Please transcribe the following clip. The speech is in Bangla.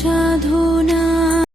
沙土